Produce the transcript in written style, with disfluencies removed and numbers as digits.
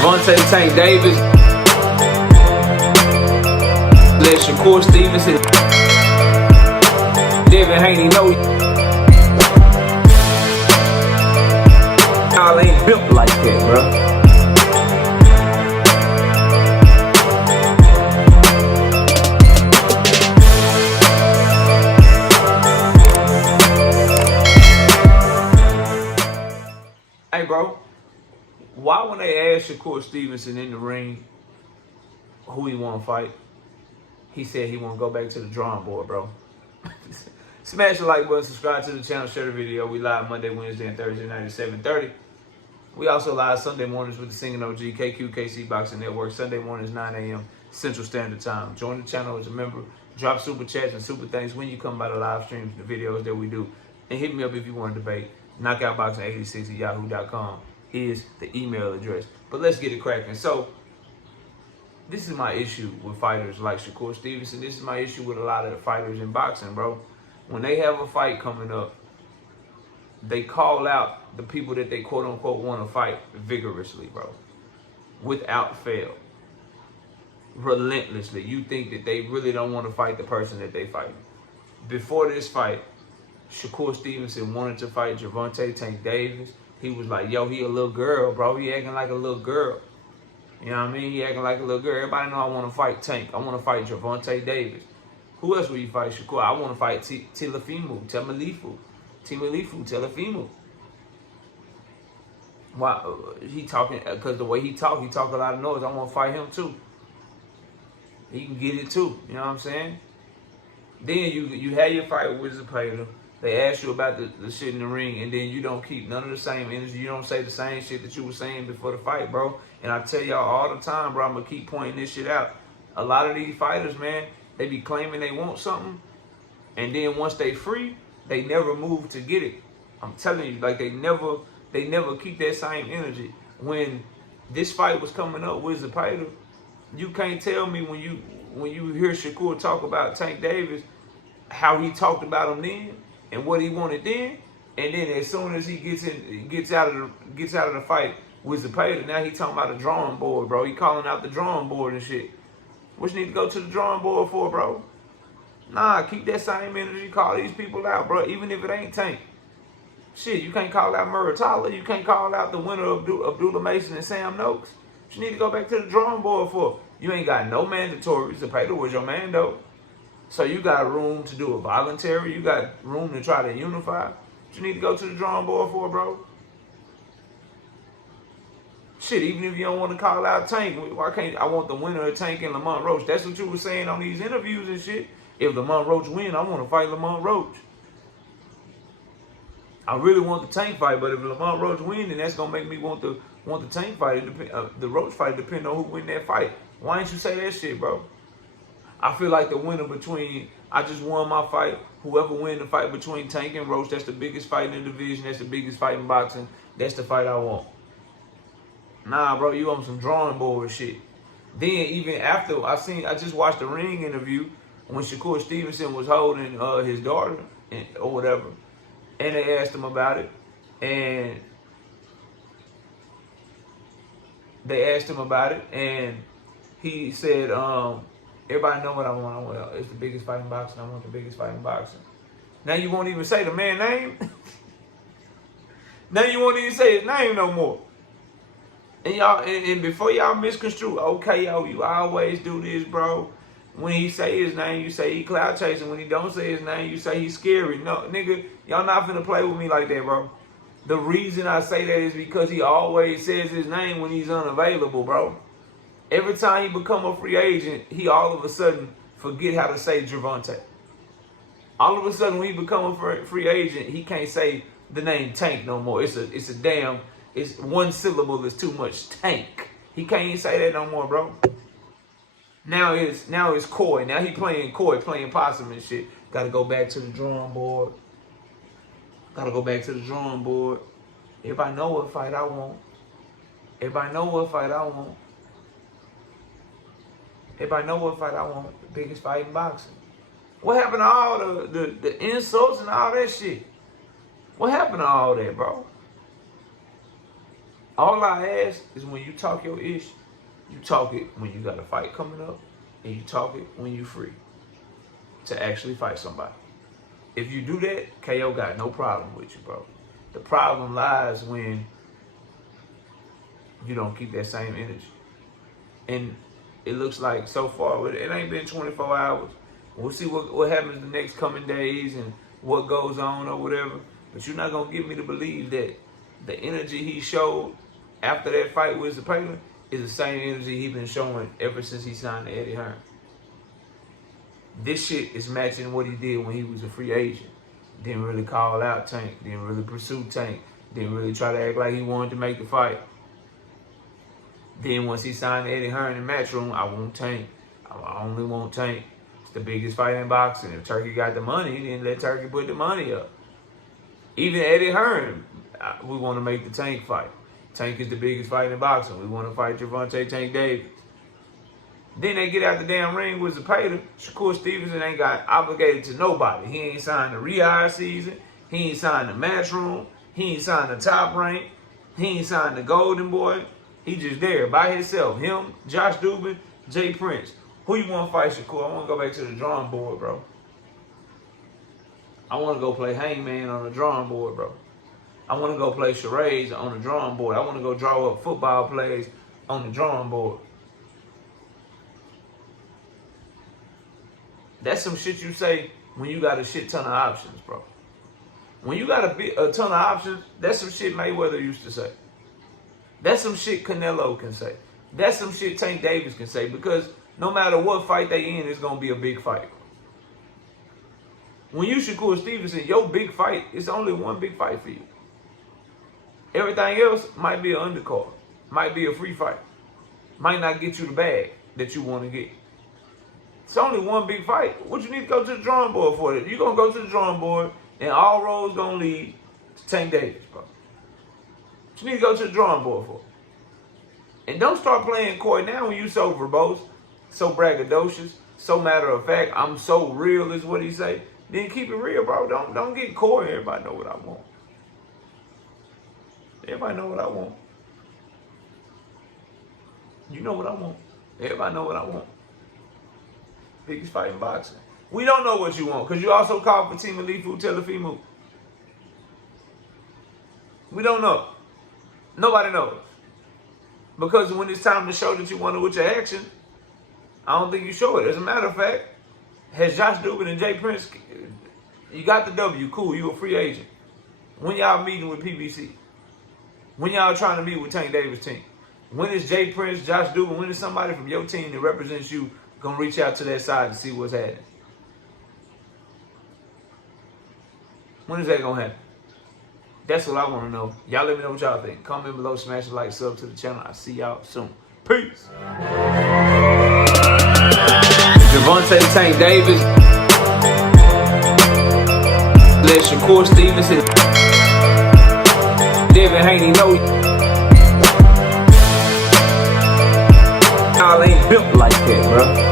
Gervonta Tank Davis. Let Shakur Stevenson. Devin Haney know y'all ain't built like that, bro. Hey, bro, why when they asked Shakur Stevenson in the ring who he want to fight, he said he want to go back to the drawing board, bro? Smash the like button, subscribe to the channel, share the video. We live Monday, Wednesday, and Thursday night at 7:30. We also live Sunday mornings with the Singing OG, KQKC Boxing Network. Sunday mornings, 9 a.m. Central Standard Time. Join the channel as a member. Drop super chats and super thanks when you come by the live streams, the videos that we do. And hit me up if you want to debate. Knockoutboxing86@yahoo.com is the email address. But let's get it cracking. So, this is my issue with fighters like Shakur Stevenson. This is my issue with a lot of the fighters in boxing, bro. When they have a fight coming up, they call out the people that they quote-unquote want to fight vigorously, bro. Without fail. Relentlessly. You think that they really don't want to fight the person that they fight. Before this fight, Shakur Stevenson wanted to fight Gervonta Tank Davis. He was like, yo, he a little girl, bro. He acting like a little girl. You know what I mean? He acting like a little girl. Everybody know I want to fight Tank. I want to fight Gervonta Davis. Who else will you fight, Shakur? I want to fight Tealifimu. Why he talking? Because the way he talk a lot of noise. I want to fight him too. He can get it too. You know what I'm saying? Then you had your fight with Zepeda. They ask you about the shit in the ring, and then you don't keep none of the same energy. You don't say the same shit that you were saying before the fight, bro. And I tell y'all all the time, bro, I'm going to keep pointing this shit out. A lot of these fighters, man, they be claiming they want something, and then once they free, they never move to get it. I'm telling you, like they never keep that same energy. When this fight was coming up with Zepeda, you can't tell me when you hear Shakur talk about Tank Davis, how he talked about him then and what he wanted then, and then as soon as he gets out of the fight with Zepeda, now he talking about the drawing board, bro. He calling out the drawing board and shit. What you need to go to the drawing board for, bro? Nah, keep that same energy. Call these people out, bro. Even if it ain't Tank. Shit, you can't call out Muratalla. You can't call out the winner of Abdullah Mason and Sam Noakes. What you need to go back to the drawing board for? You ain't got no mandatory. Zepeda was your man, though. So you got room to do a voluntary. You got room to try to unify. What you need to go to the drawing board for, bro? Shit, even if you don't want to call out Tank, why can't I want the winner of Tank and Lamont Roach? That's what you were saying on these interviews and shit. If Lamont Roach win, I want to fight Lamont Roach. I really want the Tank fight, but if Lamont Roach win, then that's gonna make me want the Tank fight. The Roach fight depend on who win that fight. Why didn't you say that shit, bro? I feel like the winner between, I just won my fight. Whoever win the fight between Tank and Roach, that's the biggest fight in the division. That's the biggest fight in boxing. That's the fight I want. Nah, bro, you on some drawing board shit. Then even after, I just watched the ring interview when Shakur Stevenson was holding his daughter or whatever. And they asked him about it. And he said, everybody know what I want. It's the biggest fight in boxing. I want the biggest fight in boxing. Now you won't even say the man's name. Now you won't even say his name no more. And y'all, and before y'all misconstrue, okay, yo, you always do this, bro. When he say his name, you say he cloud chasing. When he don't say his name, you say he's scary. No, nigga, y'all not finna play with me like that, bro. The reason I say that is because he always says his name when he's unavailable, bro. Every time he become a free agent, he all of a sudden forget how to say Gervonta. All of a sudden, when he become a free agent, he can't say the name Tank no more. It's one syllable is too much. Tank. He can't even say that no more, bro. Now it's coy. Now he playing coy, playing possum and shit. Got to go back to the drawing board. Everybody know what fight I want. Everybody know what fight I want. The biggest fight in boxing. What happened to all the insults and all that shit? What happened to all that, bro? All I ask is when you talk your ish, you talk it when you got a fight coming up, and you talk it when you free to actually fight somebody. If you do that, KO got no problem with you, bro. The problem lies when you don't keep that same energy. And it looks like so far, it ain't been 24 hours. We'll see what happens the next coming days and what goes on or whatever. But you're not going to get me to believe that the energy he showed after that fight with Zepeda is the same energy he's been showing ever since he signed to Eddie Hearn. This shit is matching what he did when he was a free agent. Didn't really call out Tank. Didn't really pursue Tank. Didn't really try to act like he wanted to make the fight. Then once he signed to Eddie Hearn in Matchroom, I want Tank. I only want Tank. It's the biggest fight in boxing. If Turkey got the money, then let Turkey put the money up. Even Eddie Hearn, we want to make the Tank fight. Tank is the biggest fight in boxing. We want to fight Gervonta Tank Davis. Then they get out the damn ring with Zepeda. Shakur Stevenson ain't got obligated to nobody. He ain't signed the rehire season. He ain't signed the Matchroom. He ain't signed the Top Rank. He ain't signed the Golden Boy. He just there by himself. Him, Josh Dubin, Jay Prince. Who you want to fight, Shakur? I want to go back to the drawing board, bro. I want to go play hangman on the drawing board, bro. I want to go play charades on the drawing board. I want to go draw up football plays on the drawing board. That's some shit you say when you got a shit ton of options, bro. When you got a ton of options, that's some shit Mayweather used to say. That's some shit Canelo can say. That's some shit Tank Davis can say, because no matter what fight they in, it's going to be a big fight. When you Shakur Stevenson, your big fight, it's only one big fight for you. Everything else might be an undercard, might be a free fight, might not get you the bag that you want to get. It's only one big fight. What you need to go to the drawing board for? You're going to go to the drawing board, and all roads going to lead to Tank Davis, bro. You need to go to the drawing board for. And don't start playing coy now when you so verbose, so braggadocious, so matter of fact. I'm so real is what he say. Then keep it real, bro. Don't get coy. Everybody know what I want. Everybody know what I want. You know what I want. Everybody know what I want. Biggest fight in boxing. We don't know what you want, because you also called for Fatima Lifu Telefimu. We don't know. Nobody knows. Because when it's time to show that you want it with your action, I don't think you show it. As a matter of fact, has Josh Dubin and Jay Prince, you got the W, cool, you a free agent. When y'all meeting with PBC? When y'all trying to meet with Tank Davis' team? When is Jay Prince, Josh Dubin, when is somebody from your team that represents you going to reach out to that side to see what's happening? When is that going to happen? That's what I want to know. Y'all let me know what y'all think. Comment below, smash the like, sub to the channel. I'll see y'all soon. Peace. Gervonta Tank Davis. Let Shakur Stevenson. Devin Haney know y'all ain't built like that, bro.